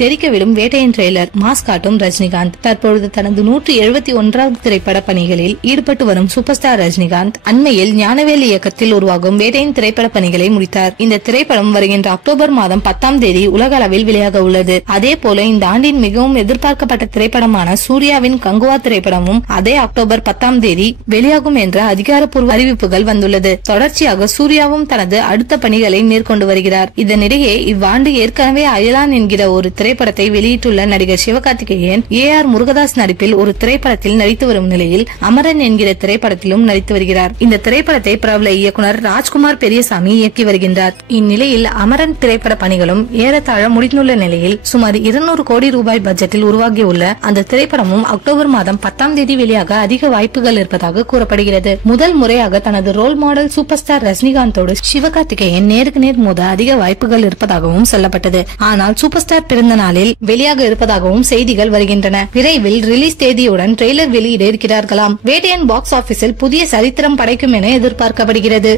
தெரிக்கவிடும் வேட்டையின் trailer mass காட்டும் ரஜினிகாந்த். தற்பொழுது தனது 171வது திரைப்பட பணிகளில் ஈடுபட்டு வரும் சூப்பர் ஸ்டார் ரஜினிகாந்த் அண்மையில் ஞானவேல் இயக்கத்தில் உருவாகும் வேட்டையின் திரைப்பட பணிகளை முடித்தார். இந்த திரைப்படம் வருகின்ற அக்டோபர் மாதம் 10ஆம் தேதி உலக அளவில் வெளியாக உள்ளது. அதே போல இந்த ஆண்டின் மிகவும் எதிர்பார்க்கப்பட்ட திரைப்படமான சூர்யாவின் கங்குவா திரைப்படமும் அதே அக்டோபர் 10ஆம் தேதி வெளியாகும் என்ற அதிகாரப்பூர்வ அறிவிப்புகள் வந்துள்ளது. தொடர்ச்சியாக சூர்யாவும் தனது அடுத்த பணிகளை மேற்கொண்டு வருகிறார். இதனிடையே இவ்வாண்டு ஏற்கனவே அயலான் என்கிற ஒரு திரைப்படத்தை வெளியிட்டுள்ள நடிகர் சிவகார்த்திகேயன் AR முருகதாஸ் நடிப்பில் ஒரு திரைப்படத்தில் நடித்து வரும் நிலையில் அமரன் என்கிற திரைப்படத்திலும் நடித்து வருகிறார். இந்த திரைப்படத்தை பிரபல இயக்குனர் ராஜ்குமார் பெரியசாமி இயக்கி வருகின்றார். இந்நிலையில் அமரன் திரைப்பட பணிகளும் ஏறத்தாழ முடிந்துள்ள நிலையில் சுமார் 200 கோடி ரூபாய் பட்ஜெட்டில் உருவாகியுள்ள அந்த திரைப்படமும் அக்டோபர் மாதம் 10ஆம் தேதி வெளியாக அதிக வாய்ப்புகள் இருப்பதாக கூறப்படுகிறது. முதல் முறையாக தனது ரோல் மாடல் சூப்பர் ஸ்டார் ரஜினிகாந்தோடு சிவகார்த்திகேயன் நேருக்கு நேர் மோத அதிக வாய்ப்புகள் இருப்பதாகவும் சொல்லப்பட்டது. ஆனால் சூப்பர் ஸ்டார் பிறந்த நாளில் வெளியாக இருப்பதாகவும் செய்திகள் வருகின்றன. விரைவில் ரிலீஸ் தேதியுடன் ட்ரெய்லர் வெளியிட இருக்கிறார்களாம். வேட்டையன் பாக்ஸ் ஆபீஸில் புதிய சரித்திரம் படைக்கும் என எதிர்பார்க்கப்படுகிறது.